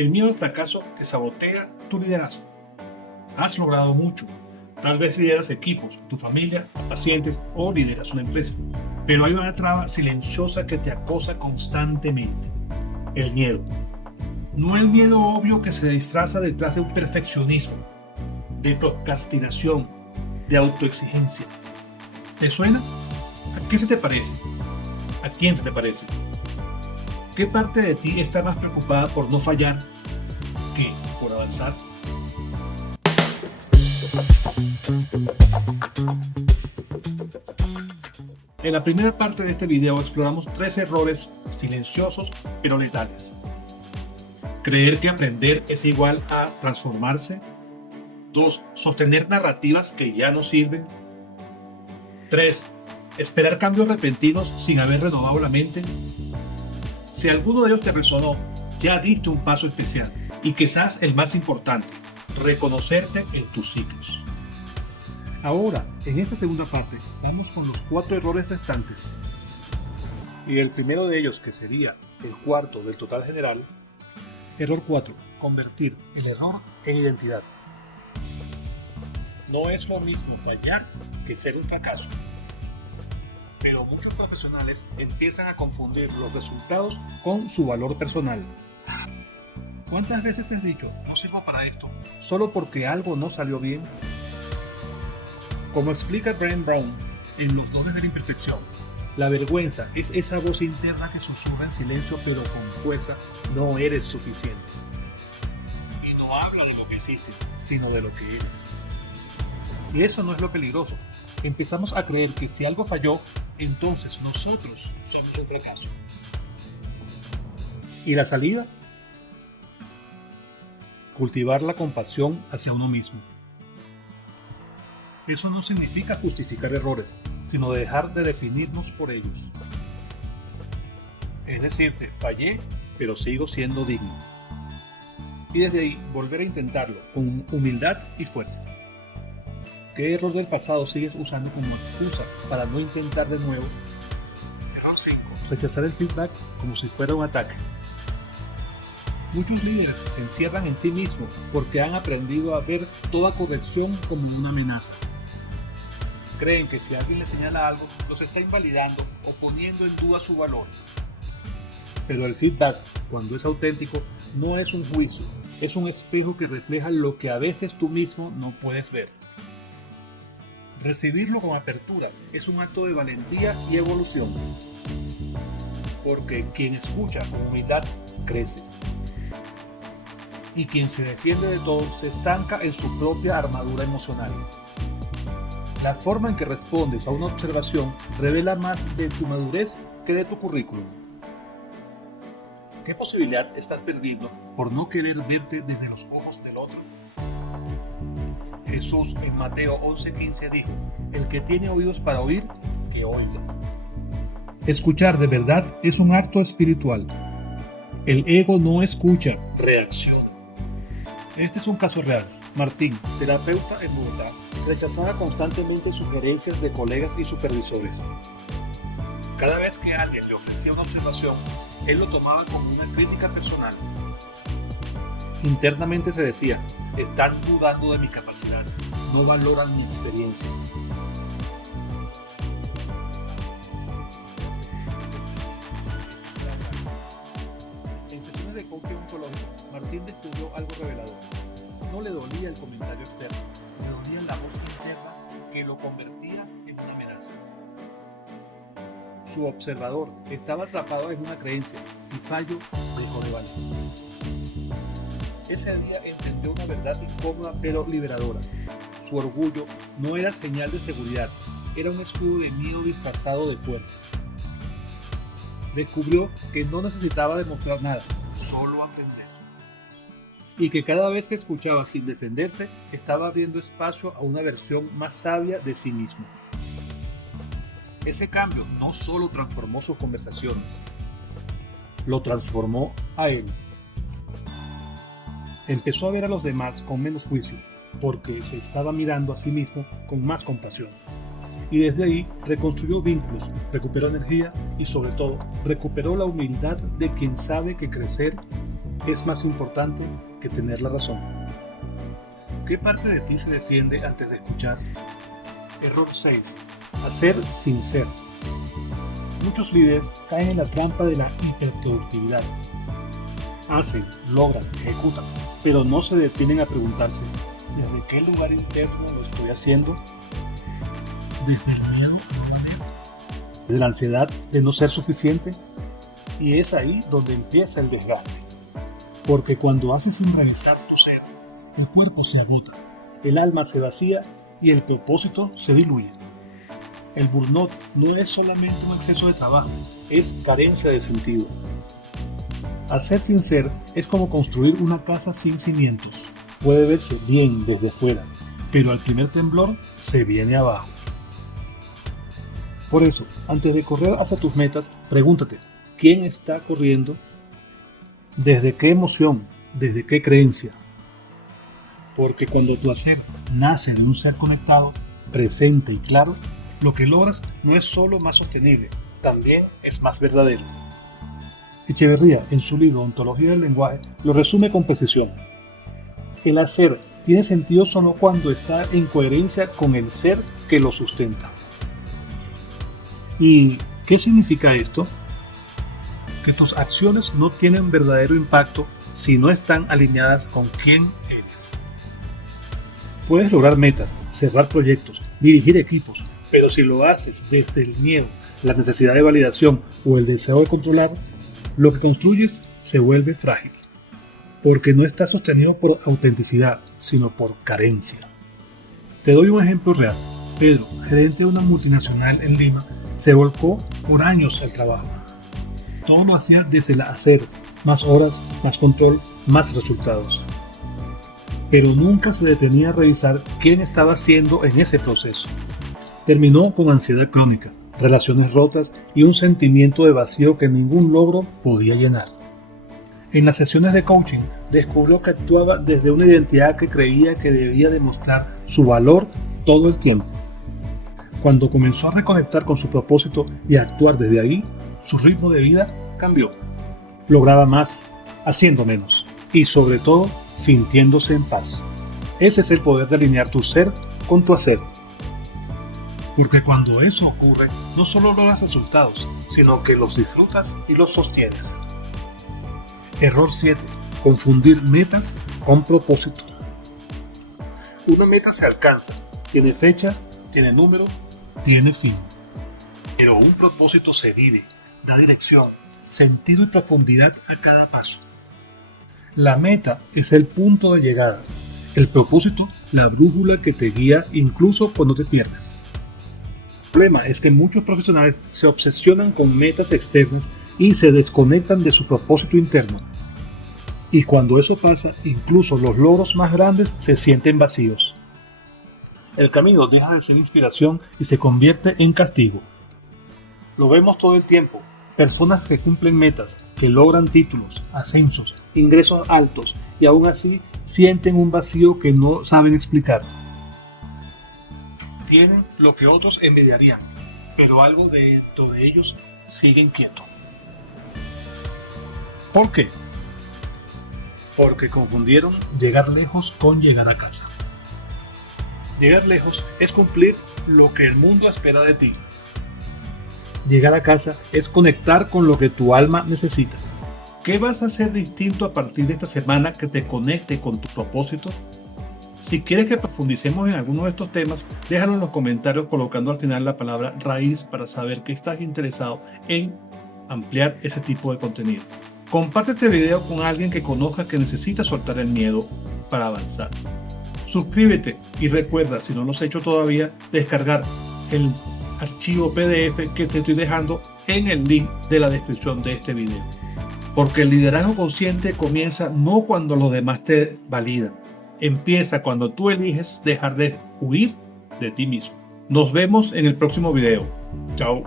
El miedo al fracaso que sabotea tu liderazgo. Has logrado mucho. Tal vez lideras equipos, tu familia, pacientes o lideras una empresa. Pero hay una traba silenciosa que te acosa constantemente. El miedo. No el miedo obvio que se disfraza detrás de un perfeccionismo, de procrastinación, de autoexigencia. ¿Te suena? ¿A qué se te parece? ¿A quién se te parece? ¿Qué parte de ti está más preocupada por no fallar que por avanzar? En la primera parte de este video exploramos 3 errores silenciosos pero letales. Creer que aprender es igual a transformarse. 2. Sostener narrativas que ya no sirven. 3. Esperar cambios repentinos sin haber renovado la mente. Si alguno de ellos te resonó, ya diste un paso especial y quizás el más importante, reconocerte en tus ciclos. Ahora, en esta segunda parte, vamos con los 4 errores restantes. Y el primero de ellos, que sería el cuarto del total general. Error 4. Convertir el error en identidad. No es lo mismo fallar que ser un fracaso. Pero muchos profesionales empiezan a confundir los resultados con su valor personal. ¿Cuántas veces te has dicho, no sirvo para esto, solo porque algo no salió bien? Como explica Brene Brown en Los dones de la imperfección, la vergüenza es esa voz interna que susurra en silencio pero con fuerza, no eres suficiente. Y no habla de lo que hiciste, sino de lo que eres. Y eso no es lo peligroso. Empezamos a creer que si algo falló, entonces nosotros somos un fracaso. ¿Y la salida? Cultivar la compasión hacia uno mismo. Eso no significa justificar errores, sino dejar de definirnos por ellos. Es decirte, fallé, pero sigo siendo digno. Y desde ahí volver a intentarlo con humildad y fuerza. ¿Qué error del pasado sigues usando como excusa para no intentar de nuevo? Error 5. Rechazar el feedback como si fuera un ataque. Muchos líderes se encierran en sí mismos porque han aprendido a ver toda corrección como una amenaza. Creen que si alguien les señala algo, los está invalidando o poniendo en duda su valor. Pero el feedback, cuando es auténtico, no es un juicio, es un espejo que refleja lo que a veces tú mismo no puedes ver. Recibirlo con apertura es un acto de valentía y evolución. Porque quien escucha con humildad crece. Y quien se defiende de todo se estanca en su propia armadura emocional. La forma en que respondes a una observación revela más de tu madurez que de tu currículum. ¿Qué posibilidad estás perdiendo por no querer verte desde los ojos del otro? Jesús en Mateo 11:15 dijo, el que tiene oídos para oír, que oiga. Escuchar de verdad es un acto espiritual. El ego no escucha, reacciona. Este es un caso real. Martín, terapeuta en Bogotá, rechazaba constantemente sugerencias de colegas y supervisores. Cada vez que alguien le ofrecía una observación, él lo tomaba como una crítica personal. Internamente se decía, están dudando de mi capacidad, no valoran mi experiencia. En sesiones de coaching ontológico, Martín descubrió algo revelador. No le dolía el comentario externo, le dolía la voz interna que lo convertía en una amenaza. Su observador estaba atrapado en una creencia, si fallo, dejo de valer. Ese día entendió una verdad incómoda pero liberadora. Su orgullo no era señal de seguridad, era un escudo de miedo disfrazado de fuerza. Descubrió que no necesitaba demostrar nada, solo aprender. Y que cada vez que escuchaba sin defenderse, estaba abriendo espacio a una versión más sabia de sí mismo. Ese cambio no solo transformó sus conversaciones, lo transformó a él. Empezó a ver a los demás con menos juicio, porque se estaba mirando a sí mismo con más compasión. Y desde ahí reconstruyó vínculos, recuperó energía y sobre todo recuperó la humildad de quien sabe que crecer es más importante que tener la razón. ¿Qué parte de ti se defiende antes de escuchar? Error 6. Hacer sin ser. Muchos líderes caen en la trampa de la hiperproductividad. Hacen, logran, ejecutan, pero no se detienen a preguntarse, ¿desde qué lugar interno lo estoy haciendo? ¿Desde el miedo a no valer? ¿Desde la ansiedad de no ser suficiente? Y es ahí donde empieza el desgaste. Porque cuando haces sin revisar tu ser, el cuerpo se agota, el alma se vacía y el propósito se diluye. El burnout no es solamente un exceso de trabajo, es carencia de sentido. Hacer sin ser es como construir una casa sin cimientos. Puede verse bien desde fuera, pero al primer temblor se viene abajo. Por eso, antes de correr hacia tus metas, pregúntate, ¿quién está corriendo? ¿Desde qué emoción? ¿Desde qué creencia? Porque cuando tu hacer nace de un ser conectado, presente y claro, lo que logras no es solo más sostenible, también es más verdadero. Echeverría, en su libro Ontología del lenguaje, lo resume con precisión. El hacer tiene sentido solo cuando está en coherencia con el ser que lo sustenta. ¿Y qué significa esto? Que tus acciones no tienen verdadero impacto si no están alineadas con quién eres. Puedes lograr metas, cerrar proyectos, dirigir equipos, pero si lo haces desde el miedo, la necesidad de validación o el deseo de controlar, lo que construyes se vuelve frágil, porque no está sostenido por autenticidad, sino por carencia. Te doy un ejemplo real. Pedro, gerente de una multinacional en Lima, se volcó por años el trabajo. Todo lo hacía desde el hacer, más horas, más control, más resultados. Pero nunca se detenía a revisar quién estaba haciendo en ese proceso. Terminó con ansiedad crónica, relaciones rotas y un sentimiento de vacío que ningún logro podía llenar. En las sesiones de coaching descubrió que actuaba desde una identidad que creía que debía demostrar su valor todo el tiempo. Cuando comenzó a reconectar con su propósito y a actuar desde ahí, su ritmo de vida cambió. Lograba más, haciendo menos y sobre todo sintiéndose en paz. Ese es el poder de alinear tu ser con tu hacer. Porque cuando eso ocurre, no solo logras resultados, sino que los disfrutas y los sostienes. Error 7. Confundir metas con propósito. Una meta se alcanza, tiene fecha, tiene número, tiene fin. Pero un propósito se vive, da dirección, sentido y profundidad a cada paso. La meta es el punto de llegada, el propósito la brújula que te guía incluso cuando te pierdes. El problema es que muchos profesionales se obsesionan con metas externas y se desconectan de su propósito interno. Y cuando eso pasa, incluso los logros más grandes se sienten vacíos. El camino deja de ser inspiración y se convierte en castigo. Lo vemos todo el tiempo. Personas que cumplen metas, que logran títulos, ascensos, ingresos altos y aún así sienten un vacío que no saben explicar. Tienen lo que otros envidiarían, pero algo dentro de ellos sigue inquieto. ¿Por qué? Porque confundieron llegar lejos con llegar a casa. Llegar lejos es cumplir lo que el mundo espera de ti. Llegar a casa es conectar con lo que tu alma necesita. ¿Qué vas a hacer distinto a partir de esta semana que te conecte con tu propósito? Si quieres que profundicemos en alguno de estos temas, déjalo en los comentarios colocando al final la palabra raíz para saber que estás interesado en ampliar ese tipo de contenido. Comparte este video con alguien que conozca que necesita soltar el miedo para avanzar. Suscríbete y recuerda, si no lo has hecho todavía, descargar el archivo PDF que te estoy dejando en el link de la descripción de este video. Porque el liderazgo consciente comienza no cuando los demás te validan, empieza cuando tú eliges dejar de huir de ti mismo. Nos vemos en el próximo video. Chao.